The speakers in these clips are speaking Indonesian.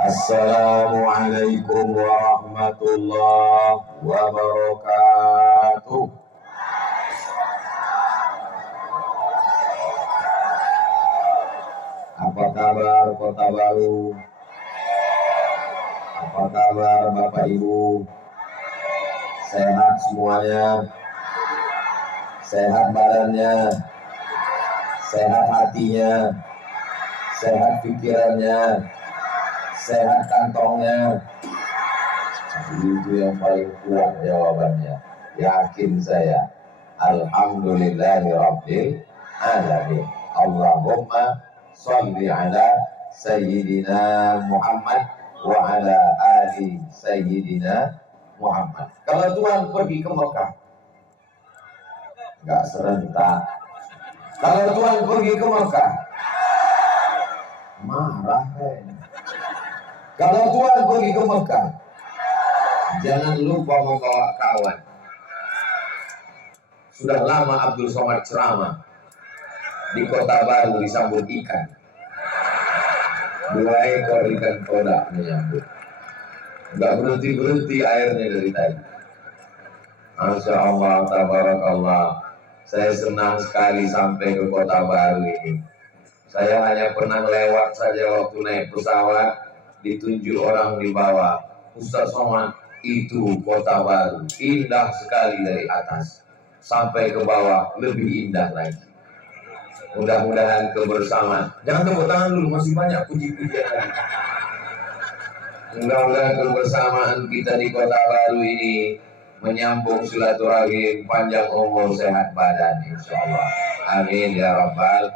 Assalamualaikum warahmatullahi wabarakatuh. Apa kabar Kota Baru? Apa kabar Bapak Ibu? Sehat semuanya? Sehat badannya? Sehat hatinya? Sehat pikirannya? Sehat kantongnya? Itu yang paling kuat jawabannya. Yakin saya. Alhamdulillahirabbil alamin. Allahumma sholli ala sayyidina Muhammad wa ala ali sayyidina Muhammad. Kalau Tuhan pergi ke Mekah, enggak serentak. Kalau Tuhan pergi ke Mekah, marah kayaknya. Kalau Tuhan pergi ke Mekah, jangan lupa membawa kawan. Sudah lama Abdul Somad ceramah di Kota Baru disambut ikan. 2 ekor ikan kodak menyambut. Enggak berhenti-berhenti airnya dari tadi. Masya Allah, tabarakallah. Saya senang sekali sampai ke Kota Baru ini. Saya hanya pernah lewat saja waktu naik pesawat, ditunjuk orang di bawah. Ustaz Somad, itu Kota Baru. Indah sekali dari atas. Sampai ke bawah, lebih indah lagi. Mudah-mudahan kebersamaan. Jangan tepuk tangan dulu, masih banyak puji-pujian lagi. Mudah-mudahan kebersamaan kita di Kota Baru ini menyambung silaturahim, panjang umur, sehat badan, insya Allah. Amin ya Rabbal.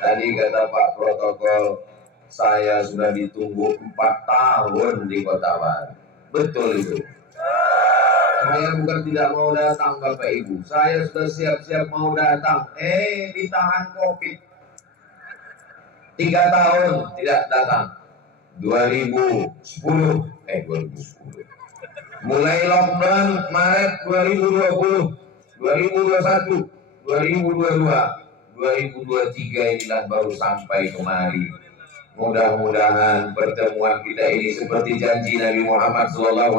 Tadi kata Pak Protokol, saya sudah ditunggu 4 tahun di Kota Baru. Betul itu. Saya bukan tidak mau datang Bapak Ibu. Saya sudah siap-siap mau datang. Ditahan COVID. 3 tahun tidak datang. 2010. Mulai lockdown Maret 2020, 2021, 2022, 2023 inilah baru sampai kemari. Mudah-mudahan pertemuan kita ini seperti janji Nabi Muhammad SAW.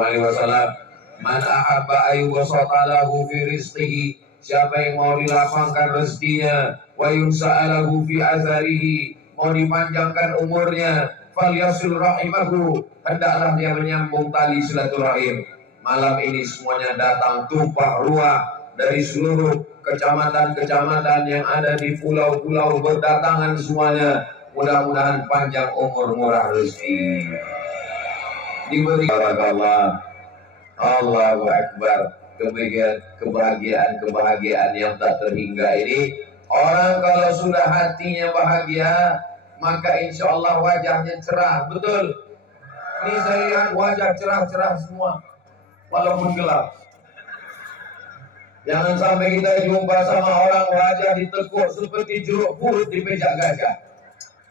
Man ahabba ayyubasata lahu fi rizqihi, siapa yang mau dilapangkan rezekinya, wa yunsa'alahu fi azarihi, mau dipanjangkan umurnya, falyasil rahimahu, hendaklah dia menyambung tali silaturahim. Malam ini semuanya datang tumpah ruah dari seluruh kecamatan-kecamatan yang ada di pulau-pulau, berdatangan semuanya. Mudah-mudahan panjang umur, murah rezeki, diberi barakallah. Allahu Akbar. Kebahagiaan yang tak terhingga ini, orang kalau sudah hatinya bahagia, maka insya Allah wajahnya cerah. Betul. Ini saya lihat wajah cerah-cerah semua, walaupun gelap. Jangan sampai kita jumpa sama orang wajah ditekuk seperti jeruk purut di pejak gajah.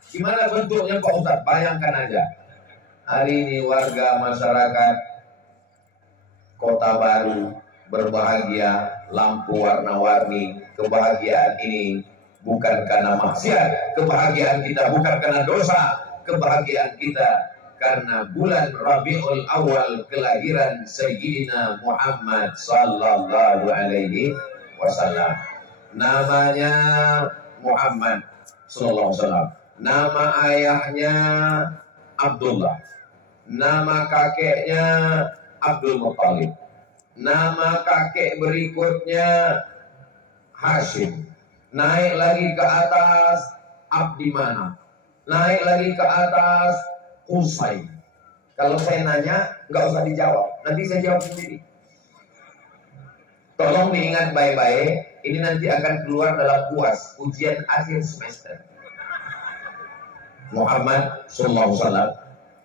Gimana bentuknya Pak Ustaz? Bayangkan aja. Hari ini warga masyarakat Kota Baru berbahagia, lampu warna-warni. Kebahagiaan ini bukan karena maksiat, kebahagiaan kita bukan karena dosa, kebahagiaan kita karena bulan Rabiul Awal, kelahiran Sayyidina Muhammad sallallahu alaihi wasallam. Namanya Muhammad sallallahu alaihi wasallam. Nama ayahnya Abdullah. Nama kakeknya Abdul Muttalib. Nama kakek berikutnya Hashim. Naik lagi ke atas Abdi Manaf. Naik lagi ke atas Qusay. Kalau saya nanya, nggak usah dijawab. Nanti saya jawab sendiri. Tolong diingat baik-baik. Ini nanti akan keluar dalam UAS, ujian akhir semester. Muhammad sallallahu alaihi wasallam,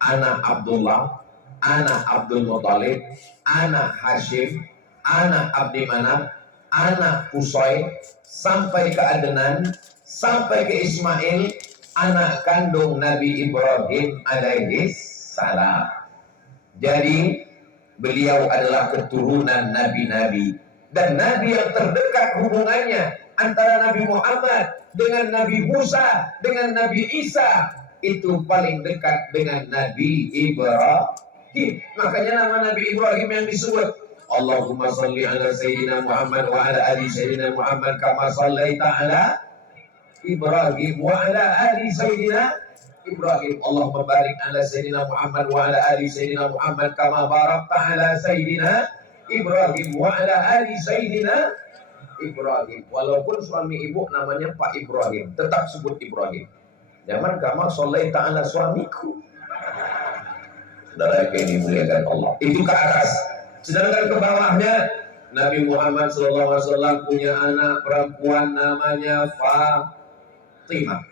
anak Abdullah, anak Abdul Muttalib, anak Hashim, anak Abdi Manaf, anak Qusay, sampai ke Adnan, sampai ke Ismail, anak kandung Nabi Ibrahim alaihi salam. Jadi beliau adalah keturunan nabi-nabi, dan nabi yang terdekat hubungannya antara Nabi Muhammad dengan Nabi Musa dengan Nabi Isa itu paling dekat dengan Nabi Ibrahim. Makanya nama Nabi Ibrahim yang disebut Allahumma salli ala Sayyidina Muhammad wa ala ali Sayyidina Muhammad kama sallaita ala Ibrahim wa ala ali Sayyidina Ibrahim. Allahumma barik ala Sayyidina Muhammad wa ala ali Sayyidina Muhammad kama barakta ala Sayyidina Ibrahim wa ala ali Sayyidina Ibrahim. Walaupun suami ibu namanya Pak Ibrahim, tetap sebut Ibrahim. Jangan kama sallaita ala suamiku. Saudara yang dimuliakan Allah, itu ke atas. Sedangkan ke bawahnya Nabi Muhammad SAW punya anak perempuan namanya Fatimah.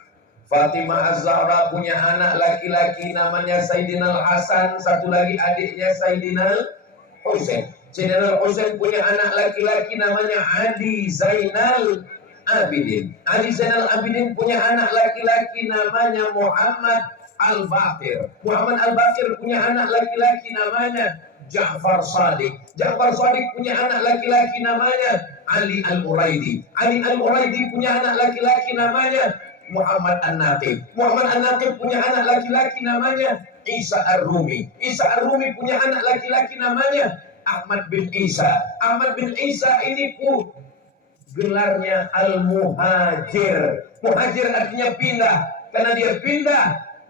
Fatimah Az-Zahra punya anak laki-laki namanya Sayyidina Al-Hasan, satu lagi adiknya Sayyidina Al-Husain. Sayyidina Al-Husain punya anak laki-laki namanya Ali Zainal Abidin. Ali Zainal Abidin punya anak laki-laki namanya Muhammad Al-Baqir. Muhammad Al-Baqir punya anak laki-laki namanya Ja'far Shadiq. Ja'far Shadiq punya anak laki-laki namanya Ali Al-Uraidi. Ali Al-Uraidi punya anak laki-laki namanya Muhammad An-Naqib. Muhammad An-Naqib punya anak laki-laki namanya Isa Ar-Rumi. Isa Ar-Rumi punya anak laki-laki namanya Ahmad bin Isa. Ahmad bin Isa ini gelarnya Al-Muhajir. Muhajir artinya pindah, karena dia pindah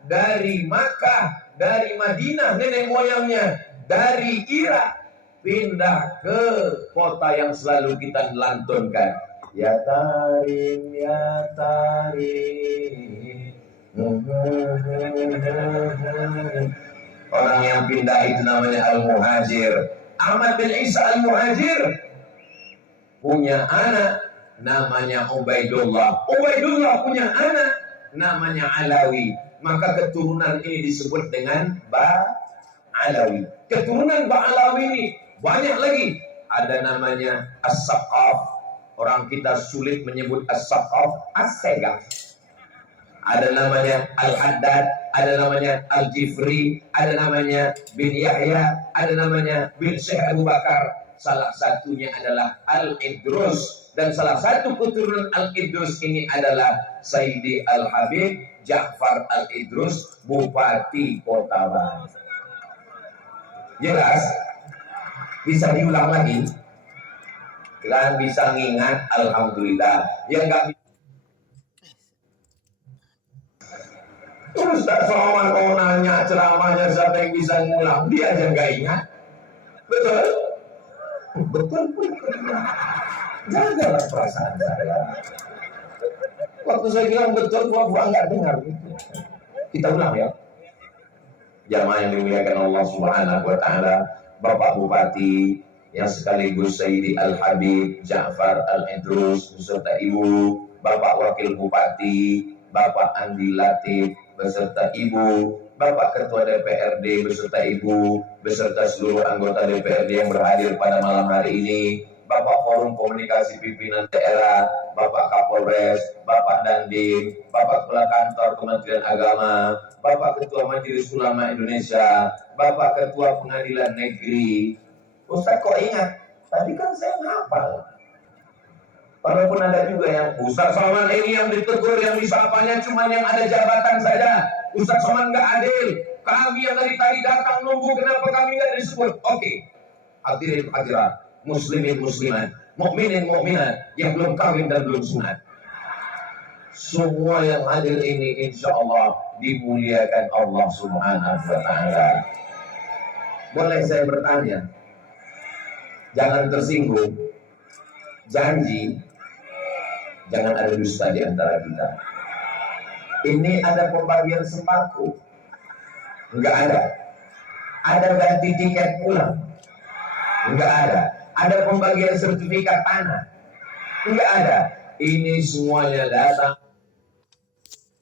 dari Makkah, dari Madinah nenek moyangnya, dari Irak pindah ke kota yang selalu kita lantunkan, ya Tarim, ya Tarim. Orang yang pindah itu namanya Al-Muhajir. Ahmad bin Isa Al-Muhajir punya anak namanya Ubaidullah. Ubaidullah punya anak namanya Alawi. Maka keturunan ini disebut dengan Ba'alawi. Keturunan Ba'alawi ini banyak lagi. Ada namanya As-Saqaf. Orang kita sulit menyebut As-Saqaf, As-Segaf. Ada namanya Al-Haddad, ada namanya Al-Jifri, ada namanya bin Yahya, ada namanya bin Syekh Abu Bakar. Salah satunya adalah Al-Idrus, dan salah satu keturunan Al-Idrus ini adalah Sayyidi Al-Habib Ja'far Al-Idrus, Bupati Kota Batu. Jelas? Bisa diulang lagi? Kalian bisa ngingat, alhamdulillah. Yang enggak terus tak soal kau nanya ceramahnya siapa yang bisa ngulang, dia aja nggak ingat. Betul? Betul pun. Jagalah perasaan saya. Waktu saya bilang betul, gua nggak dengar. Kita ulang ya. Jamaah yang dimuliakan Allah Subhanahu Wa Taala, Bapak Bupati yang sekaligus Sayyidi Al-Habib Ja'far Al-Idrus beserta Ibu, Bapak Wakil Bupati, Bapak Andi Latif beserta Ibu, Bapak Ketua DPRD beserta Ibu, beserta seluruh anggota DPRD yang berhadir pada malam hari ini, Bapak Forum Komunikasi Pimpinan Daerah, Bapak Kapolres, Bapak Dandim, Bapak Kepala Kantor Kementerian Agama, Bapak Ketua Majelis Ulama Indonesia, Bapak Ketua Pengadilan Negeri. Ustaz kok ingat? Tadi kan saya ngapal. Walaupun ada juga yang Ustaz Somad ini yang ditegur, yang disapanya cuma yang ada jabatan saja. Ustaz Somad nggak adil. Kami yang dari tadi datang nunggu, kenapa kami nggak disebut? Oke, hadirin hadirat, muslimin muslimat, mukminin mukminat yang belum kawin dan belum sunat. Semua yang hadir ini insya Allah dimuliakan Allah Subhanahu Wa Taala. Boleh saya bertanya? Jangan tersinggung. Janji. Jangan ada dusta di antara kita. Ini ada pembagian sembako? Enggak ada. Ada ganti tiket pulang? Enggak ada. Ada pembagian sertifikat tanah? Enggak ada. Ini semuanya datang.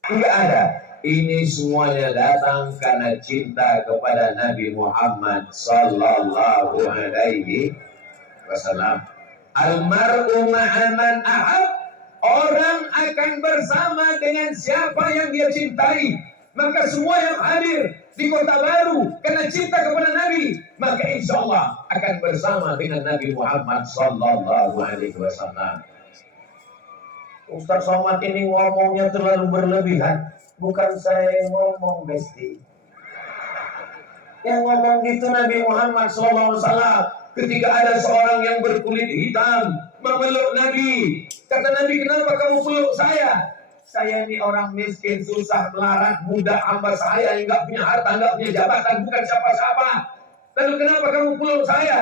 Enggak ada. Ini semuanya datang karena cinta kepada Nabi Muhammad sallallahu alaihi wasallam. Almar'u ma'aman ahab. Orang akan bersama dengan siapa yang dia cintai. Maka semua yang hadir di Kota Baru karena cinta kepada Nabi, maka insya Allah akan bersama dengan Nabi Muhammad sallallahu alaihi wasallam. Ustaz Somad ini ngomongnya terlalu berlebihan. Bukan saya yang ngomong, Besti. Yang ngomong gitu Nabi Muhammad SAW. Ketika ada seorang yang berkulit hitam memeluk Nabi, kata Nabi, kenapa kamu peluk saya? Saya ini orang miskin, susah, melarat, budak hamba saya yang nggak punya harta, nggak punya jabatan, bukan siapa-siapa. Lalu kenapa kamu peluk saya?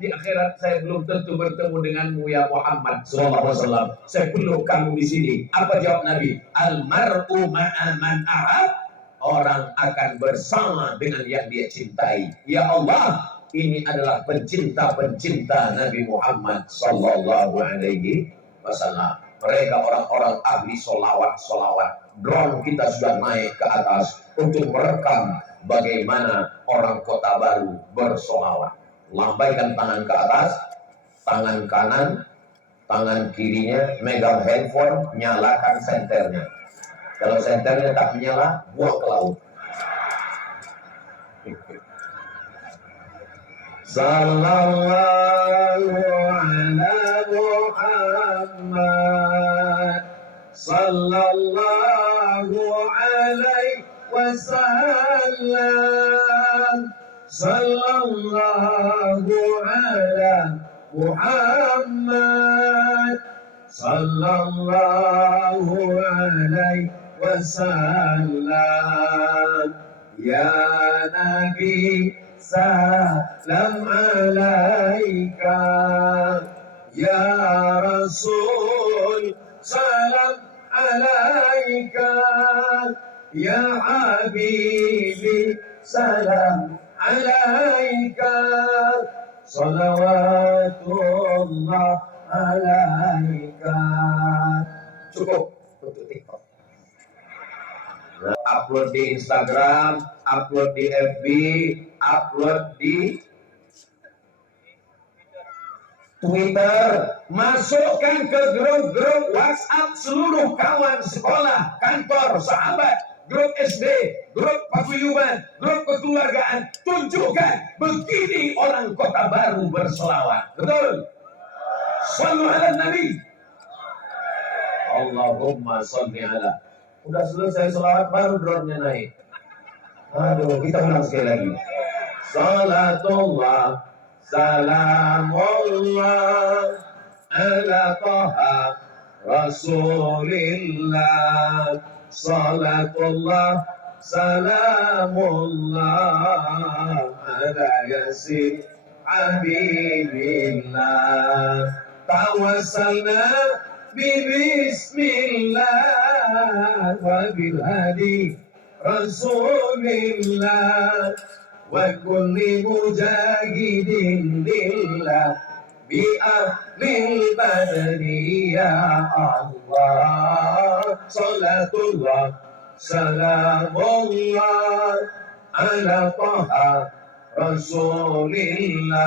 Di akhirat saya belum tentu bertemu denganmu ya Muhammad SAW. Saya peluk kamu di sini. Apa jawab Nabi? Al-mar'u ma'aman ahab. Orang akan bersama dengan yang dia cintai. Ya Allah, ini adalah pencinta-pencinta Nabi Muhammad Sallallahu Alaihi Wasallam. Mereka orang-orang ahli solawat. Drone kita sudah naik ke atas untuk merekam bagaimana orang Kota Baru bersolawat. Lambaikan tangan ke atas, tangan kanan, tangan kirinya megang handphone, nyalakan senternya. Kalau senternya tak menyala, buang ke laut. Sallallahu ala Muhammad, sallallahu alaihi wasallam, sallallahu ala Muhammad, sallallahu alaihi wasallam. Ya Nabi, salam alaika. Ya Rasul, salam alaika. Ya Habibi, salam alaika. Salawatullah alaika. Cukup untuk TikTok. Upload di Instagram, upload di FB, upload di Twitter, masukkan ke grup-grup WhatsApp seluruh kawan sekolah, kantor, sahabat, grup SD, grup paguyuban, grup kekeluargaan. Tunjukkan begini orang Kota Baru berselawat. Betul? Shallu ala Nabi. Allahumma shalli ala. Udah selesai selawat baru drone-nya naik. Aduh, kita ulang sekali lagi. Salatullah, salamullah ala Taha Rasulillah. Salatullah, salamullah ala Yasin Habibillah. Tawassalna bismillah wa bilhadi Rasulillah wa kulli mujahidin lillah bi ahlil badri ya Allah. Salatullah, salamullah ala Taha Rasulillah.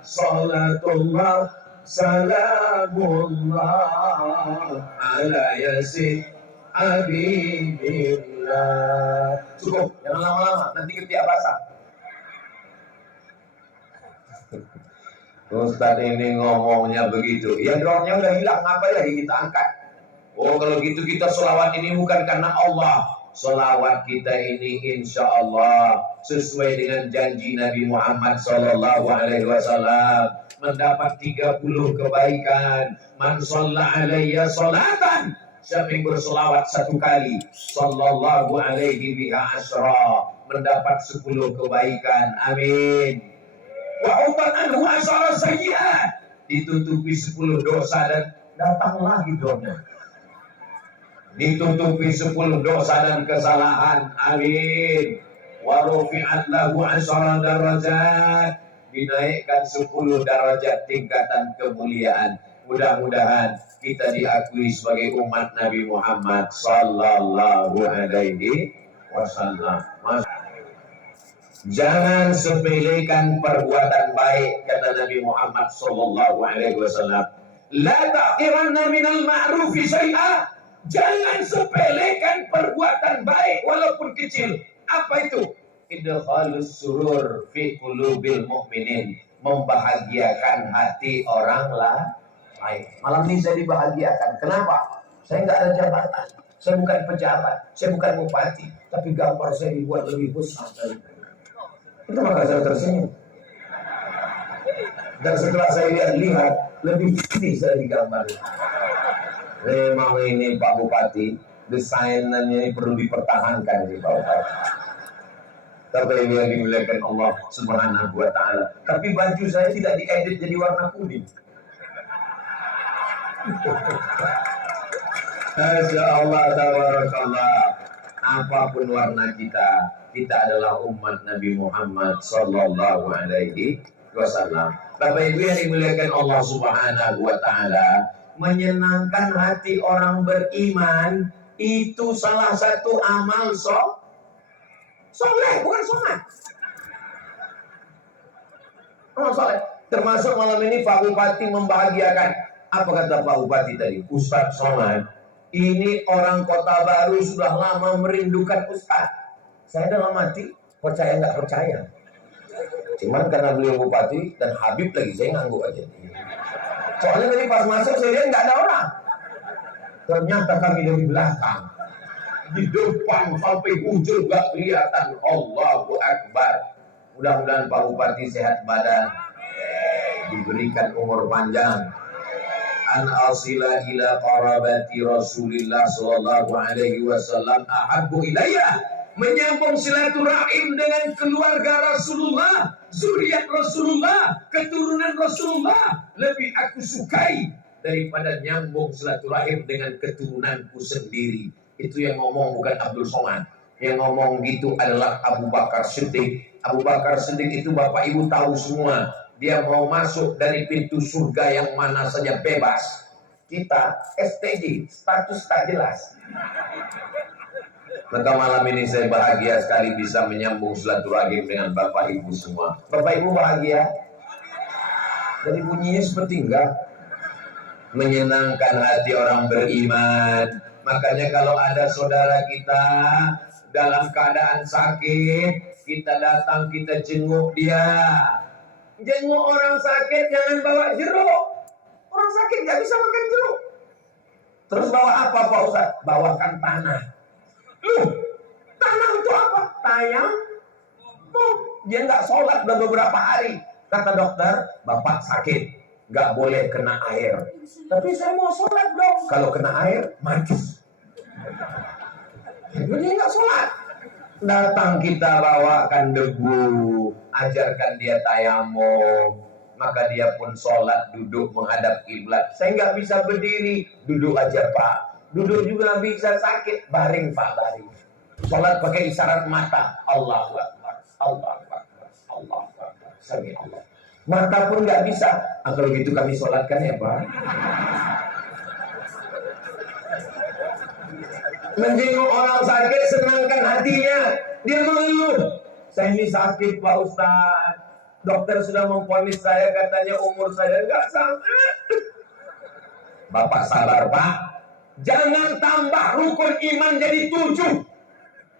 Salatullah, salamullah ala Yasin Habibillah. Cukup, jangan lama-lama, nanti ketiak basah. Ustaz ini ngomongnya begitu. Ya drone-nya udah hilang, ngapain lagi kita angkat? Oh kalau gitu kita selawat ini bukan karena Allah. Selawat kita ini insya Allah sesuai dengan janji Nabi Muhammad Sallallahu Alaihi Wasallam mendapat 30 kebaikan. Man shalla alayya salatan, siapa yang berselawat satu kali, sallallahu alaihi biha asyra, mendapat 10 kebaikan. Amin. Wa ubat anhu asyara sayyi'at, ditutupi 10 dosa dan datang lagi drone-nya. Ditutupi 10 dosa dan kesalahan. Amin. Wa rufi'at lahu asyara darajat, dinaikkan 10 derajat tingkatan kemuliaan. Mudah-mudahan kita diakui sebagai umat Nabi Muhammad Sallallahu Alaihi Wasallam. Jangan sepelekan perbuatan baik, kata Nabi Muhammad Sallallahu Alaihi Wasallam. La taqiranna minal ma'rufi syai'a. Jangan sepelekan perbuatan baik walaupun kecil. Apa itu? Idkhalus surur fi qulubil mu'minin, membahagiakan hati orang lain. Malam ini saya dibahagiakan. Kenapa? Saya nggak ada jabatan. Saya bukan pejabat, saya bukan bupati, tapi gambar saya dibuat lebih besar dari itu. Itu maka saya tersenyum. Dan setelah saya lihat lebih tinggi saya digambar. Memang ini Pak Bupati, desainannya ini perlu dipertahankan nih Pak Bupati. Tapi ini yang dimuliakan Allah Subhanahu wa Ta'ala. Tapi baju saya tidak diedit jadi warna kuning. Masya Allah, tabarakallah. Apapun warna kita, kita adalah umat Nabi Muhammad Sallallahu Alaihi Wasallam. Bapak Ibu yang dimuliakan Allah Subhanahu Wa Taala, menyenangkan hati orang beriman itu salah satu amal soleh, bukan sholat. Amal soleh. Termasuk malam ini Pak Bupati membahagiakan. Apa kata Pak Bupati tadi? Ustadz Somad, ini orang Kota Baru sudah lama merindukan Ustadz. Saya dalam hati, percaya nggak percaya. Cuman karena beliau Bupati dan Habib lagi, saya ngangguk aja. Soalnya tadi pas masuk saya lihat nggak ada orang. Ternyata kami dari belakang. Di depan sampai ujung nggak kelihatan. Allahu Akbar. Mudah-mudahan Pak Bupati sehat badan, diberikan umur panjang. An asila ila qarabati Rasulillah sallallahu alaihi wasallam ahabbu ilayya, menyambung silaturahim dengan keluarga Rasulullah, zuriat Rasulullah, keturunan Rasulullah lebih aku sukai daripada nyambung silaturahim dengan keturunanku sendiri. Itu yang ngomong bukan Abdul Somad. Yang ngomong gitu adalah Abu Bakar Siddiq. Abu Bakar Siddiq itu Bapak Ibu tahu semua. Dia mau masuk dari pintu surga yang mana saja bebas. Kita STJ, status tak jelas. Maka malam ini saya bahagia sekali bisa menyambung silaturahim dengan Bapak Ibu semua. Bapak Ibu bahagia? Dari bunyinya seperti enggak? Menyenangkan hati orang beriman. Makanya kalau ada saudara kita dalam keadaan sakit, kita datang, kita jenguk dia. Jenguk orang sakit jangan bawa jeruk. Orang sakit nggak bisa makan jeruk. Terus bawa apa Pak Ustaz? Bawakan tanah. Loh, tanah untuk apa? Tayang. Dia nggak sholat udah beberapa hari. Kata dokter, Bapak sakit, nggak boleh kena air. Tapi saya mau sholat dong. Kalau kena air, mati. Jadi dia nggak sholat. Datang kita bawakan debu, ajarkan dia tayamum, maka dia pun sholat duduk menghadap kiblat. Saya nggak bisa berdiri, duduk aja Pak. Duduk juga bisa, sakit, baring Pak, baring. Sholat pakai isyarat mata, Allahu Akbar, Allahu Akbar, Allahu Akbar, sami Allah. Mata pun nggak bisa. Kalau gitu kami sholatkan ya Pak. Menjenguk orang sakit, senangkan hatinya. Dia mengeluh, saya ini sakit Pak Ustaz. Dokter sudah memvonis saya, katanya umur saya nggak sampai. Bapak sabar Pak. Jangan tambah rukun iman jadi 7.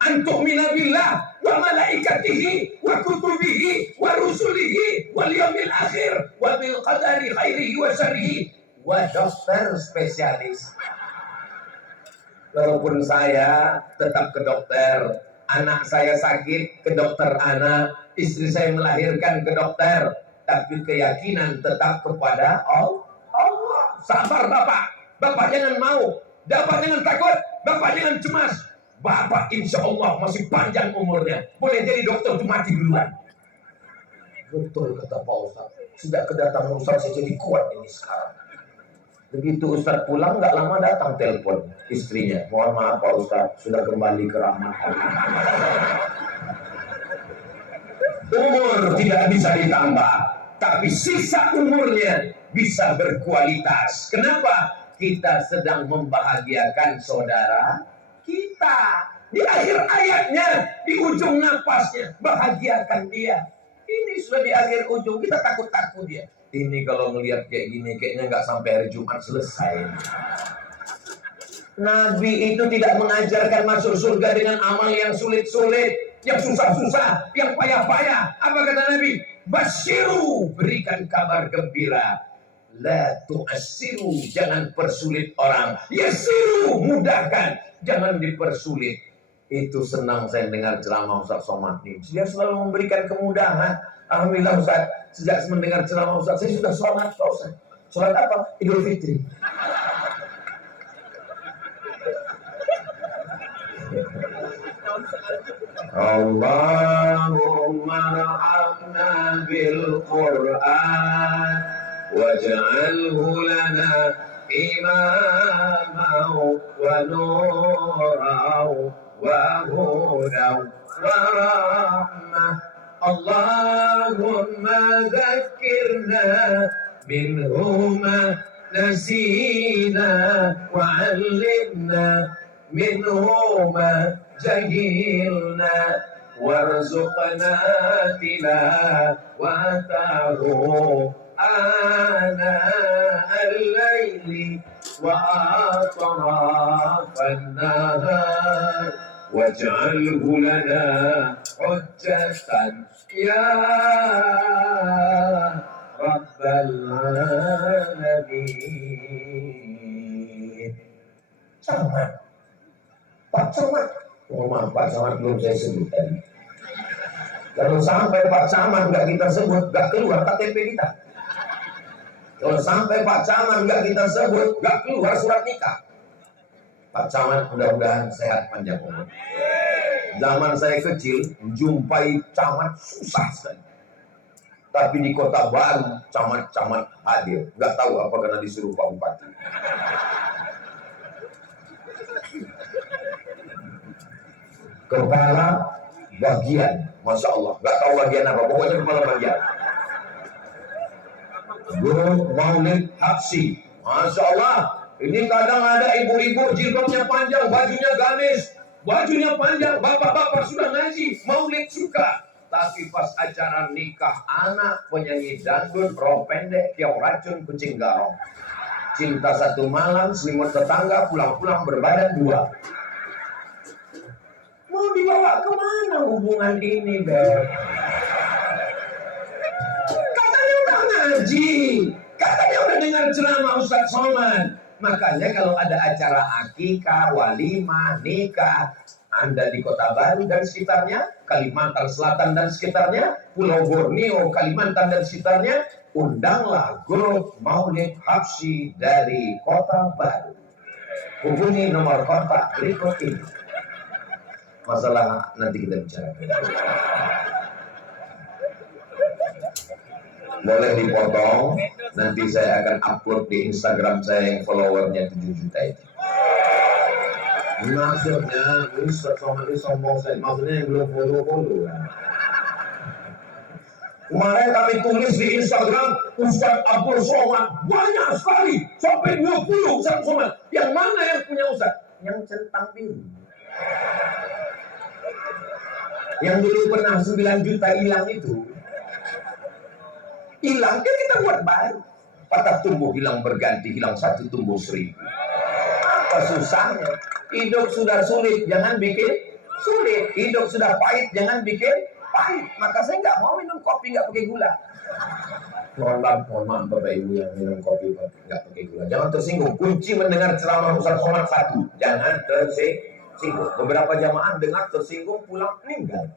Antuk minabillah wa malaikatihi wa kutubihi wa rusulihi wal yaumil akhir wa bil qadari khairihi wa syarrihi wa dokter spesialis. Walaupun saya tetap ke dokter, anak saya sakit ke dokter anak, istri saya melahirkan ke dokter, tapi keyakinan tetap kepada Allah. Sabar Bapak, Bapak jangan mau, Bapak jangan takut, Bapak jangan cemas. Bapak insya Allah masih panjang umurnya, boleh jadi dokter itu mati duluan. Betul kata Pak Ustaz, sejak kedatangan Ustaz saya jadi kuat ini sekarang. Begitu Ustaz pulang, nggak lama datang telepon istrinya. Mohon maaf Pak Ustaz, sudah kembali ke rahmat Allah. Umur tidak bisa ditambah, tapi sisa umurnya bisa berkualitas. Kenapa? Kita sedang membahagiakan saudara kita. Di akhir ayatnya, di ujung napasnya, bahagiakan dia. Ini sudah di akhir ujung, kita takut-takut dia. Ini kalau ngelihat kayak gini, kayaknya nggak sampai hari Jumat selesai. Nabi itu tidak mengajarkan masuk surga dengan amal yang sulit-sulit, yang susah-susah, yang payah-payah. Apa kata Nabi? Basyiru, berikan kabar gembira. La tu'assiru, jangan persulit orang. Yassiru, mudahkan, jangan dipersulit. Itu senang saya dengar ceramah Ustaz Somad ini. Dia selalu memberikan kemudahan. Alhamdulillah Ustaz, sejak mendengar ceramah Ustaz, saya sudah sholat Ustaz. Sholat apa? Idul Fitri. Allahumma ra'afna bil Qur'an waj'alhu lana imaman wa nuran wa hudan wa rahmah. Allahumma dhakkirna minhuma nasina wa 'allimna minhuma jahilna warzuqna tilawatahu ana al-laili wa atrafan nahar waj'alhu lana hujjatan ya rabbal alamin. Camat, Pak Camat, maaf Pak Camat belum saya sebut tadi. Kalau sampai Pak Camat nggak kita sebut, nggak keluar KTP kita. Kalau sampai Pak Camat nggak kita sebut, nggak keluar surat nikah. Pak Camat mudah-mudahan sehat panjang umur. Zaman saya kecil, jumpai camat susah sekali. Tapi di Kota Baru, camat-camat hadir. Nggak tahu apa karena disuruh Pak Bupati. Kepala bagian, Masya Allah, nggak tahu bagian apa, pokoknya kepala bagian. Guru Maulid Habsyi, Masya Allah, ini kadang ada ibu-ibu jilbabnya panjang, bajunya gamis, bajunya panjang, bapak-bapak sudah ngaji, Maulid suka. Tapi pas acara nikah anak penyanyi dangdut, roh pendek, kiau racun, kucing garong. Cinta satu malam, selimut tetangga, pulang-pulang berbadan dua. Mau dibawa kemana hubungan ini, Beb? Katanya udah ngaji, katanya udah dengar ceramah Ustaz Somad. Makanya kalau ada acara akikah, walimah, nikah, Anda di Kota Baru dan sekitarnya, Kalimantan Selatan dan sekitarnya, Pulau Borneo, Kalimantan dan sekitarnya, undanglah grup Maulid Habsyi dari Kota Baru. Hubungi nomor kontak berikut ini. Masalah nanti kita bicarakan. Boleh dipotong, nanti saya akan upload di Instagram saya yang followernya 7 juta itu. Maksudnya, Ustaz Somad ini sombong saya. Maksudnya yang belum follow kan. Kemarin kami tulis di Instagram, Ustaz Abdul Somad banyak sekali, sampai 20 Ustaz Somad. Yang mana yang punya Ustaz? Yang centang biru. Yang dulu pernah 9 juta hilang itu. Hilang kan kita buat baru. Patah tumbuh hilang berganti, hilang satu tumbuh 1000. Apa susahnya? Hidup sudah sulit, jangan bikin sulit. Hidup sudah pahit, jangan bikin pahit. Maka saya nggak mau minum kopi nggak pakai gula. Mohon maaf Bapak Ibu yang minum kopi nggak pakai gula. Jangan tersinggung. Kunci mendengar ceramah Ustaz Somad satu, jangan tersinggung. Beberapa jamaah dengar tersinggung pulang meninggal.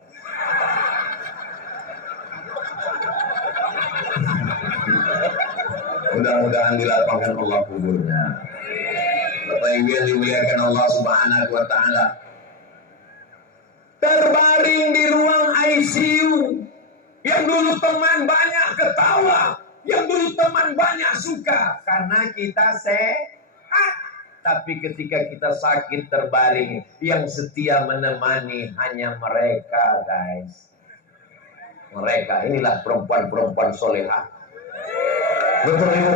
Mudah-mudahan dilapangkan Allah kuburnya. Bapak Ibu yang dimuliakan Allah Subhanahu wa Ta'ala, terbaring di ruang ICU, yang dulu teman banyak ketawa, yang dulu teman banyak suka karena kita sehat. Tapi ketika kita sakit terbaring, yang setia menemani hanya mereka, guys. Mereka, inilah perempuan-perempuan solehah. Betul Ibu?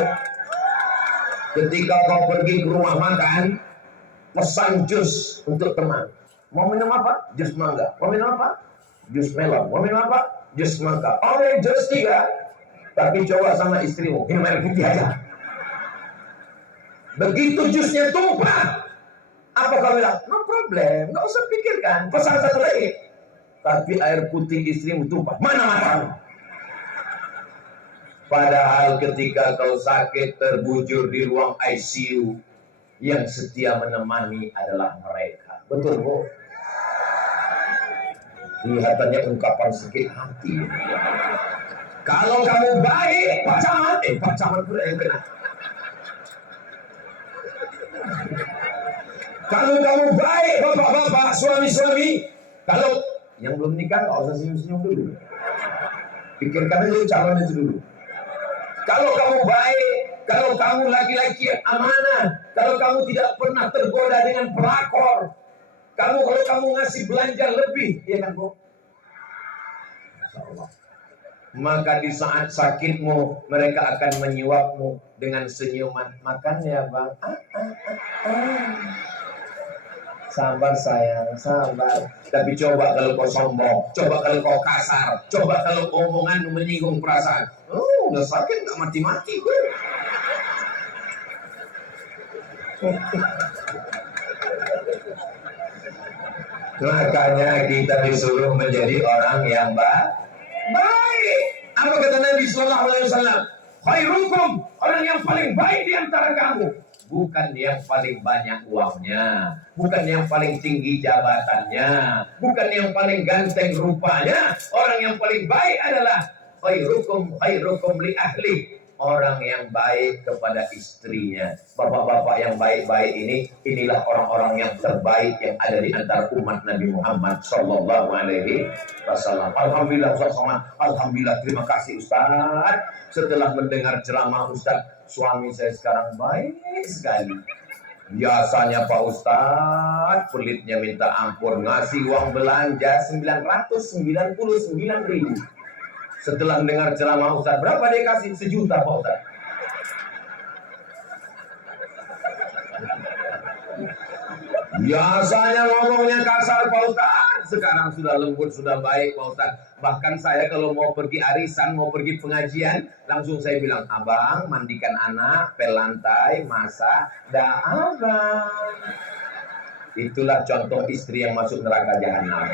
Ketika kau pergi ke rumah makan, pesan jus untuk teman. Mau minum apa? Jus mangga. Mau minum apa? Jus melon. Mau minum apa? Jus mangga. Oke, jus 3. Tapi coba sama istrimu, minum air putih aja. Begitu jusnya tumpah, apa kau bilang? No problem, nggak usah pikirkan. Pesan satu lagi. Tapi air putih istrimu tumpah. Mana matamu? Padahal ketika kau sakit terbujur di ruang ICU, yang setia menemani adalah mereka. Betul, Bu? Kelihatannya ungkapan sakit hati. Kalau kamu baik, Pak Camat pula yang kena. Kalau kamu baik, bapak-bapak, suami-suami, kalau yang belum nikah nggak usah senyum-senyum dulu. Pikirkan aja calon itu dulu. Kalau kamu baik, kalau kamu laki-laki yang amanah, kalau kamu tidak pernah tergoda dengan pelakor, kalau kamu ngasih belanja lebih, ya kan, Bu? Maka di saat sakitmu, mereka akan menyuapmu dengan senyuman. Makan ya, Bang. Sabar sayang, sabar. Tapi coba kalau kau sombong, coba kalau kau kasar, coba kalau omongan menyinggung perasaan. Oh, udah sakit nggak mati-mati. Makanya kita disuruh menjadi orang yang baik. Apa kata Nabi Sallallahu Alaihi Wasallam? Khairukum, orang yang paling baik di antara kamu. Bukan yang paling banyak uangnya, bukan yang paling tinggi jabatannya, bukan yang paling ganteng rupanya. Orang yang paling baik adalah khairukum li ahli. Orang yang baik kepada istrinya. Bapak-bapak yang baik-baik inilah orang-orang yang terbaik yang ada di antara umat Nabi Muhammad Sallallahu Alaihi Wasallam. Alhamdulillah, alhamdulillah, terima kasih Ustaz. Setelah mendengar ceramah Ustaz, suami saya sekarang baik sekali. Biasanya Pak Ustaz pelitnya minta ampun, ngasih uang belanja 999.000. Setelah mendengar ceramah Ustaz, berapa dia kasih? 1 juta Pak Ustaz. Biasanya ngomongnya kasar Pak Ustaz, sekarang sudah lembut, sudah baik Pak Ustaz. Bahkan saya kalau mau pergi arisan, mau pergi pengajian, langsung saya bilang, abang mandikan anak, pel lantai, masak, dah abang. Itulah contoh istri yang masuk neraka jahanam.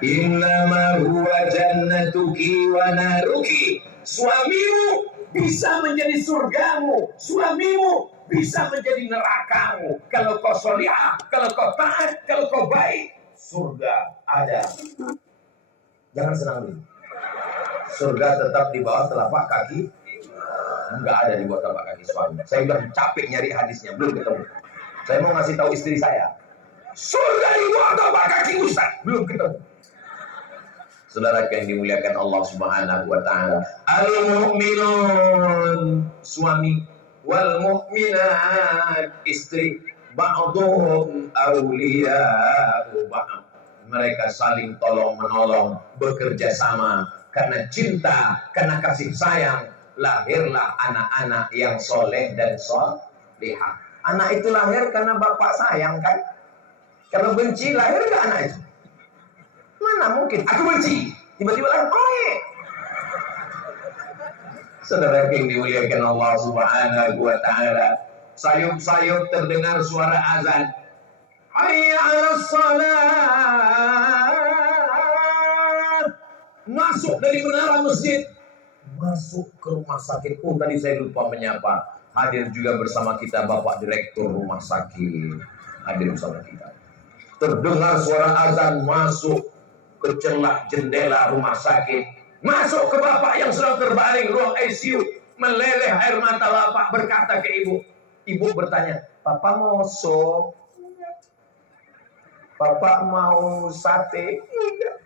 Innama huwa jannatuki wa naruki. Suamimu bisa menjadi surgamu, suamimu bisa menjadi nerakamu. Kalau kau solihah, kalau kau taat, kalau kau baik, surga ada. Jangan senang dulu. Surga tetap di bawah telapak kaki. Enggak ada di bawah telapak kaki suami. Saya udah capek nyari hadisnya, belum ketemu. Saya mau ngasih tahu istri saya, surga di bawah telapak kaki Ustaz, belum ketemu. Saudara yang dimuliakan Allah Subhanahu wa taala, al-mu'minun suami wal mu'minat istri, ba'dhum awliya'u ba'd. Mereka saling tolong-menolong, bekerja sama karena cinta, karena kasih sayang. Lahirlah anak-anak yang soleh dan solihah. Anak itu lahir karena bapak sayang kan? Kalau benci lahir ke anak itu? Mana mungkin? Aku benci. Tiba-tiba lahir, Saudara yang dimuliakan Allah Subhanahu wa taala, sayup-sayup terdengar suara azan. Hayya 'alas shalah. Masuk dari menara masjid, masuk ke rumah sakit. Oh, tadi saya lupa menyapa. Hadir juga bersama kita Bapak Direktur Rumah Sakit. Hadir bersama kita. Terdengar suara azan, masuk ke celah jendela rumah sakit, masuk ke bapak yang sedang terbaring ruang ICU, meleleh air mata bapak, berkata ke ibu. Ibu bertanya, Papa mau sop? Bapak mau sate? Enggak.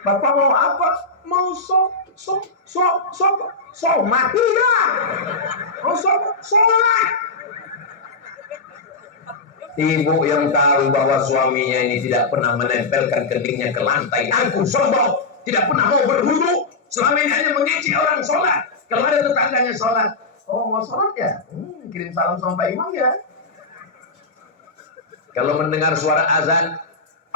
Bapak mau apa? Mau somat? Enggak. Mau solat? Ibu yang tahu bahwa suaminya ini tidak pernah menempelkan kedingnya ke lantai, angkuh, sombong, tidak pernah mau berwudu, selama ini hanya mengejek orang sholat. Kalau ada tetangganya sholat, oh mau sholat ya? Kirim salam sampai imam ya. Kalau mendengar suara azan,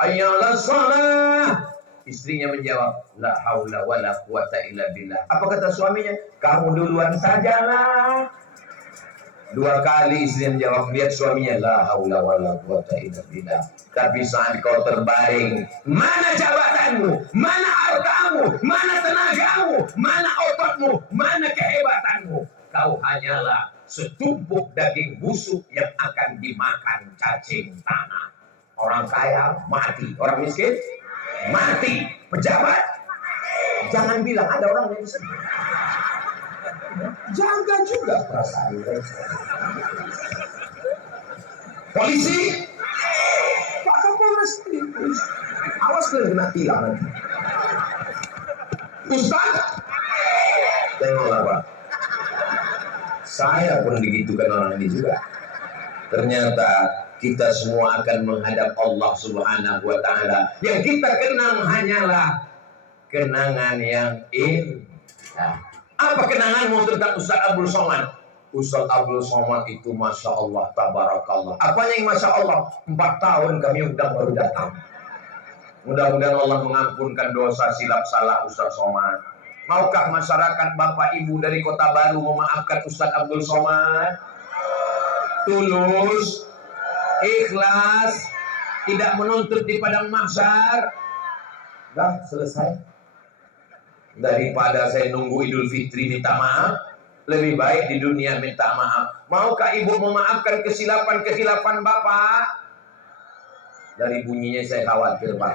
ayolah sholat, istrinya menjawab, la haula wa la quwata illa billah. Apa kata suaminya? Kamu duluan sajalah. Dua kali istri menjawab, lihat suaminya, la haula wala quwata illa billah. Tapi saat kau terbaring, mana jabatanmu, mana hartamu, mana tenagamu, mana otakmu, mana kehebatanmu? Kau hanyalah setumpuk daging busuk yang akan dimakan cacing tanah. Orang kaya mati, orang miskin mati, pejabat jangan bilang ada orang yang sedih. Jaga juga perasaan. Polisi, Pak Kapolres, awas kalian kena tilang nanti. Ustaz, tengoklah Pak, saya pun digitukan orang ini juga. Ternyata kita semua akan menghadap Allah Subhanahu wa Ta'ala. Yang kita kenang hanyalah kenangan yang indah. Apa kenanganmu tentang Ustaz Abdul Somad? Ustaz Abdul Somad itu Masya Allah, Tabarakallah. Apanya yang Masya Allah? 4 tahun kami undang baru datang. Mudah-mudahan Allah mengampunkan dosa silap salah Ustaz Somad. Maukah masyarakat Bapak Ibu dari Kota Baru memaafkan Ustaz Abdul Somad? Tulus, ikhlas, tidak menuntut di padang mahsyar. Dah selesai. Daripada saya nunggu Idul Fitri minta maaf, lebih baik di dunia minta maaf. Maukah ibu memaafkan kesilapan-kesilapan Bapak? Dari bunyinya saya khawatir Pak.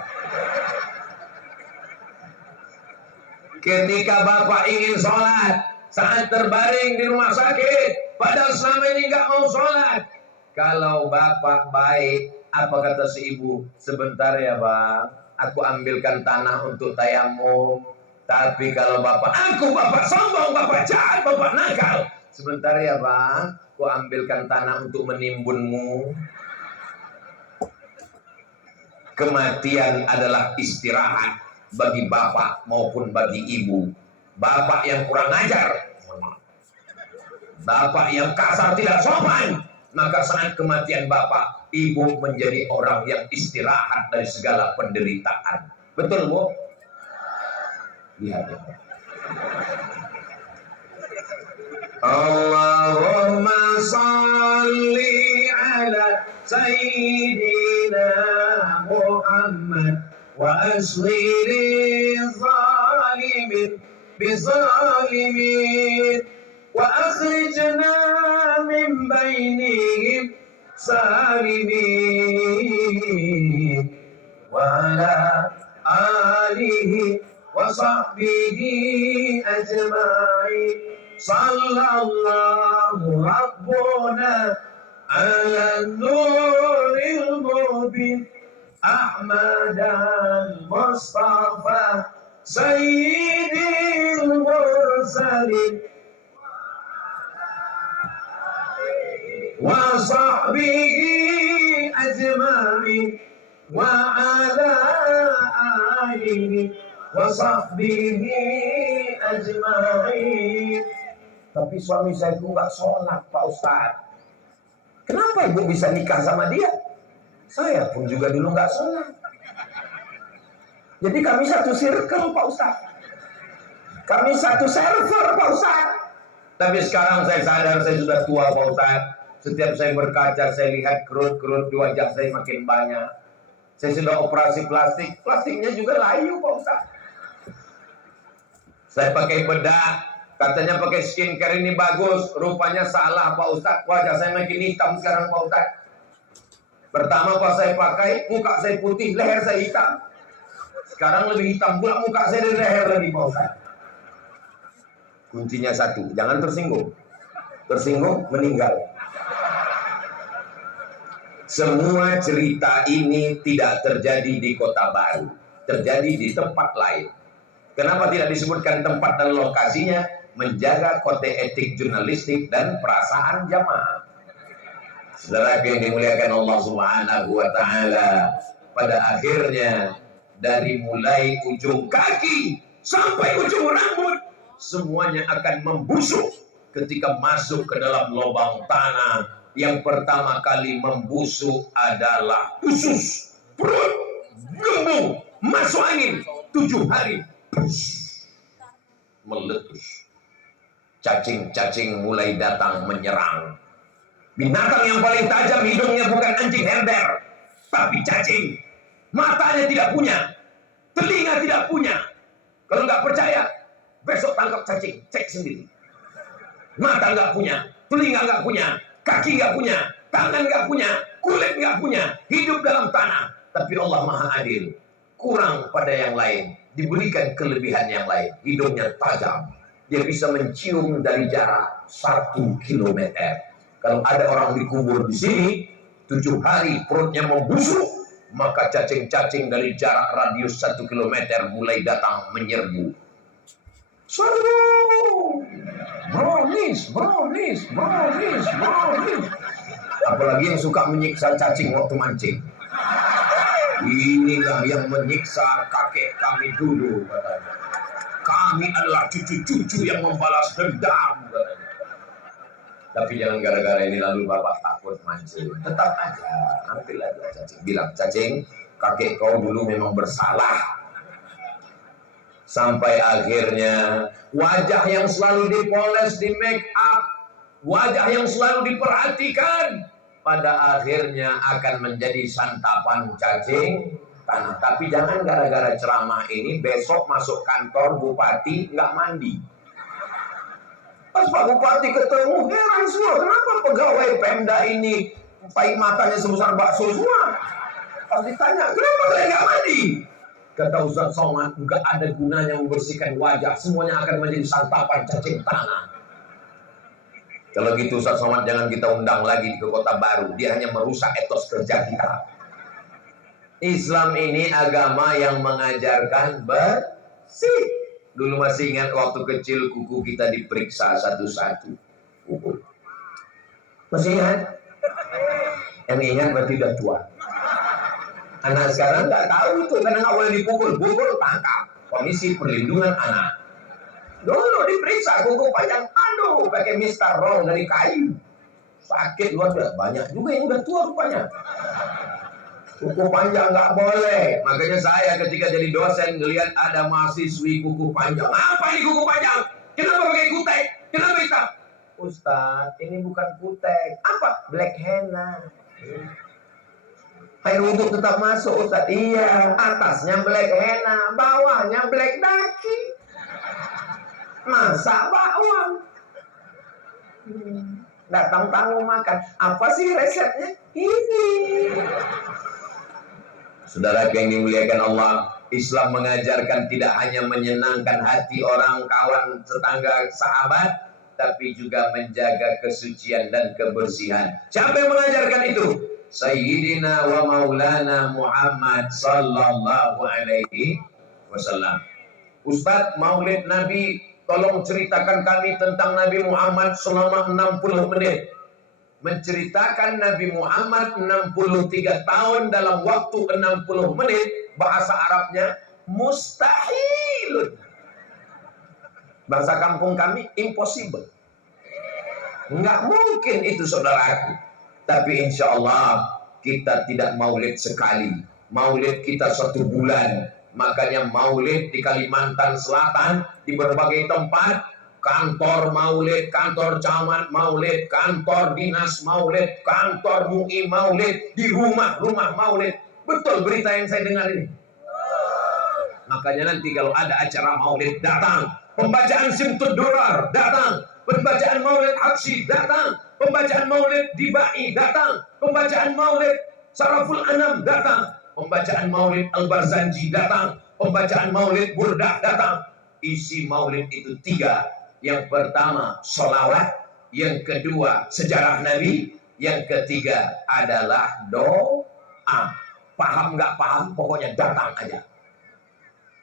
Ketika Bapak ingin sholat, saat terbaring di rumah sakit, padahal selama ini nggak mau sholat. Kalau Bapak baik, apa kata si ibu? Sebentar ya Bang, aku ambilkan tanah untuk tayamum. Tapi kalau Bapak sombong, Bapak jahat, Bapak nakal. Sebentar ya Bang, aku ambilkan tanah untuk menimbunmu. Kematian adalah istirahat bagi Bapak maupun bagi Ibu. Bapak yang kurang ajar, Bapak yang kasar tidak sopan, maka saat kematian Bapak, Ibu menjadi orang yang istirahat dari segala penderitaan. Betul Bu? Lihat ya. Allahumma salli ala Sayyidina Muhammad wa aslili zalimin bizalimin wa akhrijna min bainihim salimin wa ala alihi wa sahbihi ajma'in. Sallallahu rabbuna ala nuril mubin Ahmad al-Mustafa Sayyidil Mursalin wa sahbihi ajma'in wa ala alihi wa sahbihi ajma'in. Tapi suami saya itu nggak sholat Pak Ustadz. Kenapa ibu bisa nikah sama dia? Saya pun juga dulu nggak sholat. Jadi kami satu circle Pak Ustadz. Kami satu server Pak Ustadz. Tapi sekarang saya sadar saya sudah tua Pak Ustadz. Setiap saya berkaca saya lihat kerut-kerut di wajah saya makin banyak. Saya sudah operasi plastik. Plastiknya juga layu Pak Ustadz. Saya pakai bedak, katanya pakai skincare ini bagus, rupanya salah Pak Ustadz. Wajah saya makin hitam sekarang Pak Ustadz. Pertama pas saya pakai, muka saya putih, leher saya hitam. Sekarang lebih hitam pula muka saya dari leher lagi Pak Ustadz. Kuncinya satu, jangan tersinggung. Tersinggung, meninggal. Semua cerita ini tidak terjadi di Kota Baru, terjadi di tempat lain. Kenapa tidak disebutkan tempat dan lokasinya? Menjaga kode etik jurnalistik dan perasaan jamaah. Saudara yang dimuliakan Allah Subhanahu wa Ta'ala, pada akhirnya dari mulai ujung kaki sampai ujung rambut semuanya akan membusuk ketika masuk ke dalam lubang tanah. Yang pertama kali membusuk adalah usus, perut, gembung, masuk angin 7 hari. Meletus. Cacing-cacing mulai datang menyerang. Binatang yang paling tajam hidungnya bukan anjing herder, tapi cacing. Matanya tidak punya, telinga tidak punya. Kalau nggak percaya, besok tangkap cacing, cek sendiri. Mata nggak punya, telinga nggak punya, kaki nggak punya, tangan nggak punya, kulit nggak punya, hidup dalam tanah. Tapi Allah Maha Adil, kurang pada yang lain, diberikan kelebihan yang lain. Hidungnya tajam, dia bisa mencium dari jarak 1 kilometer. Kalau ada orang dikubur di sini 7 hari perutnya membusuk, maka cacing-cacing dari jarak radius 1 kilometer mulai datang menyerbu. Brownies. Apalagi yang suka menyiksa cacing waktu mancing. Inilah yang menyiksa kakek kami dulu, katanya. Kami adalah cucu-cucu yang membalas dendam, katanya. Tapi jangan gara-gara ini lalu bapak takut mancing. Tetap aja, ambil aja cacing. Bilang, cacing, kakek kau dulu memang bersalah. Sampai akhirnya wajah yang selalu dipoles, di make up, wajah yang selalu diperhatikan, pada akhirnya akan menjadi santapan cacing tanah. Tapi jangan gara-gara ceramah ini besok masuk kantor bupati nggak mandi. Pas Pak Bupati ketemu, heran semua, kenapa pegawai Pemda ini pai matanya sebesar bakso semua? Pas ditanya, kenapa kalian nggak mandi? Kata Ustaz Somad, nggak ada gunanya membersihkan wajah, semuanya akan menjadi santapan cacing tanah. Kalau gitu Ustaz Somad jangan kita undang lagi ke Kota Baru, dia hanya merusak etos kerja kita. Islam ini agama yang mengajarkan bersih. Dulu masih ingat waktu kecil kuku kita diperiksa satu-satu. Kuku. Masih ingat? Yang ingat berarti udah tua. Anak sekarang nggak tahu itu, karena nggak boleh dipukul. Pukul tangkap. Komisi Perlindungan Anak. Dulu diperiksa kuku panjang, aduh, pakai Mr. Roll dari kayu. Sakit luar biasa. Banyak juga yang udah tua rupanya. Kuku panjang nggak boleh. Makanya saya ketika jadi dosen ngelihat ada mahasiswi kuku panjang. Apa ini kuku panjang? Kenapa pakai kutek? Kenapa hitam? Ustaz, ini bukan kutek. Apa? Black henna. Air wudhu tetap masuk, Ustaz. Iya, atasnya black henna, bawahnya black daki. Masa bakwan? Datang tamu makan. Apa sih resepnya? Ini. Saudara yang dimuliakan Allah, Islam mengajarkan tidak hanya menyenangkan hati orang, kawan, tetangga, sahabat, tapi juga menjaga kesucian dan kebersihan. Siapa yang mengajarkan itu? Sayyidina wa maulana Muhammad sallallahu alaihi wasallam. Ustadz, Maulid Nabi, tolong ceritakan kami tentang Nabi Muhammad selama 60 menit. Menceritakan Nabi Muhammad 63 tahun dalam waktu 60 menit, bahasa Arabnya mustahil. Bahasa kampung kami impossible. Nggak mungkin itu saudaraku. Tapi insya Allah kita tidak maulid sekali. Maulid kita 1 bulan. Makanya maulid di Kalimantan Selatan, di berbagai tempat, kantor maulid, kantor camat maulid, kantor dinas maulid, kantor MUI maulid, di rumah-rumah maulid. Betul berita yang saya dengar ini. Makanya nanti kalau ada acara maulid, datang. Pembacaan Simtud Durar, datang. Pembacaan maulid Habsyi, datang. Pembacaan maulid Dibai, datang. Pembacaan maulid Saraful Anam, datang. Pembacaan maulid Al-Barzanji, datang. Pembacaan maulid Burdah, datang. Isi maulid itu 3. Yang pertama sholawat, yang kedua sejarah Nabi, yang ketiga adalah doa. Paham nggak paham, pokoknya datang aja.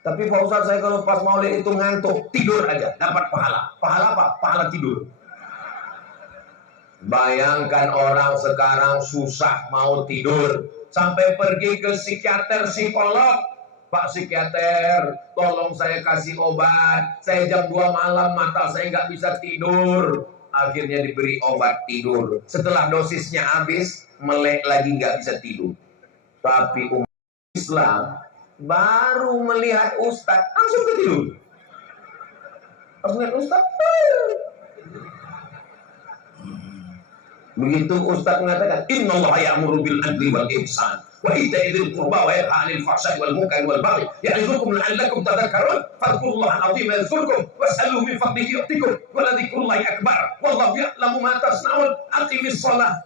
Tapi Pak Ustadz, saya kalau pas maulid itu ngantuk, tidur aja, dapat pahala. Pahala apa? Pahala tidur. Bayangkan orang sekarang susah mau tidur, sampai pergi ke psikiater, psikolog. Pak psikiater, tolong saya kasih obat. Saya jam 2 malam mata saya nggak bisa tidur. Akhirnya diberi obat tidur. Setelah dosisnya habis, melek lagi nggak bisa tidur. Tapi umat Islam baru melihat ustadz langsung tidur. Pas melihat ustadz, Begitu Ustaz mengatakan, innallaha ya'muru bil adli wal ihsan wa ita'i dzil qurba wa yanha 'anil fahsya'i wal munkari wal baghi ya'izukum la'allakum tadhakkarun fadhkurullaha 'azima yadhkurkum was'aluhu min fadlihi yu'tikum wa la dzikrullahi akbar wallahu ya'lamu ma tasna'un aqimis shalah.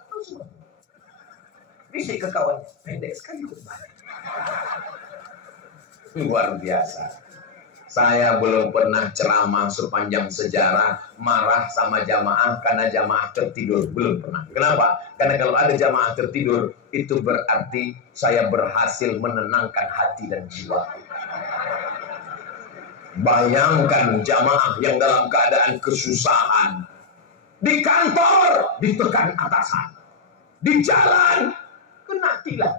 Bisa ke kawan, pendek sekali khutbah. Luar biasa. Saya belum pernah ceramah sepanjang sejarah marah sama jamaah karena jamaah tertidur. Belum pernah. Kenapa? Karena kalau ada jamaah tertidur, itu berarti saya berhasil menenangkan hati dan jiwa. Bayangkan jamaah yang dalam keadaan kesusahan. Di kantor, ditekan atasan. Di jalan, kena tilang.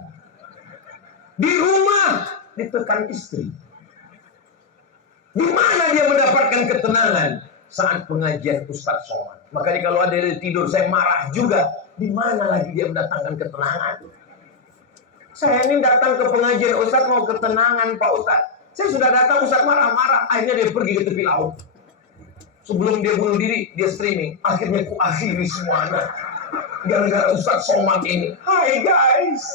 Di rumah, ditekan istri. Di mana dia mendapatkan ketenangan? Saat pengajian Ustaz Somad. Makanya kalau ada yang tidur, saya marah juga. Di mana lagi dia mendatangkan ketenangan? Saya ini datang ke pengajian Ustaz mau ketenangan Pak Ustaz. Saya sudah datang Ustaz marah-marah. Akhirnya dia pergi ke tepi laut. Sebelum dia bunuh diri, dia streaming. Akhirnya ku akhiri semuanya. Gara-gara Ustaz Somad ini. Hai guys.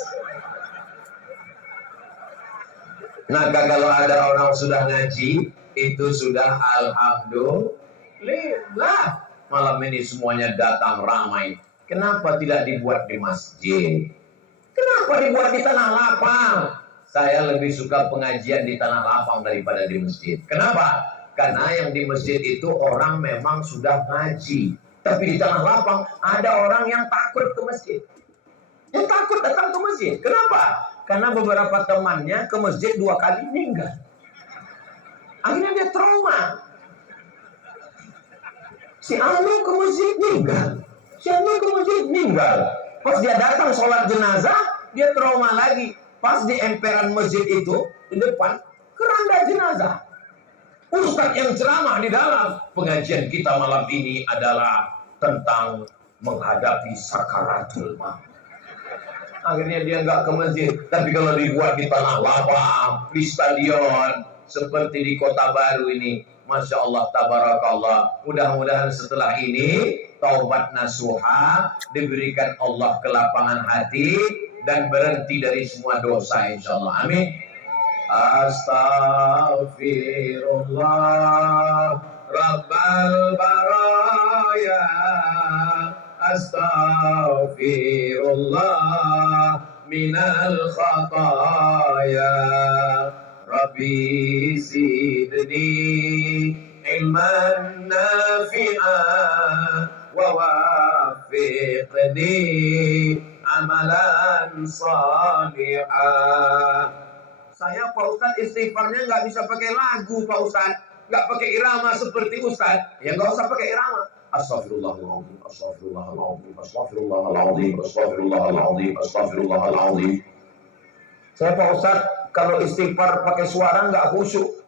Nah kalau ada orang sudah ngaji, itu sudah alhamdulillah. Malam ini semuanya datang ramai. Kenapa tidak dibuat di masjid? Kenapa dibuat di tanah lapang? Saya lebih suka pengajian di tanah lapang daripada di masjid. Kenapa? Karena yang di masjid itu orang memang sudah ngaji. Tapi di tanah lapang ada orang yang takut ke masjid. Yang takut datang ke masjid. Kenapa? Karena beberapa temannya ke masjid 2 kali meninggal. Akhirnya dia trauma. Si Anu ke masjid meninggal. Si Anu ke masjid meninggal. Pas dia datang sholat jenazah, dia trauma lagi. Pas di emperan masjid itu, di depan, keranda jenazah. Ustaz yang ceramah di dalam pengajian kita malam ini adalah tentang menghadapi sakaratul maut. Akhirnya dia nggak ke masjid. Tapi kalau dibuat di tanah lapang, di stadion, seperti di Kota Baru ini, Masya Allah, tabarakallah. Mudah-mudahan setelah ini taubat nasuha, diberikan Allah kelapangan hati dan berhenti dari semua dosa, insya Allah. Amin. Astaghfirullah Rabbal baraya, astaghfirullah minal khataya. Rabbi zidni ilman nafi'an wa wafiqni amalan salihah. Saya Pak Ustaz istighfarnya nggak bisa pakai lagu Pak Ustaz, nggak pakai irama seperti Ustaz. Ya nggak usah pakai irama. Astaghfirullahaladzim, astaghfirullahaladzim, astaghfirullahaladzim, astaghfirullahaladzim, astaghfirullahaladzim. Saya Pak Ustaz kalau istighfar pakai suara nggak khusyuk.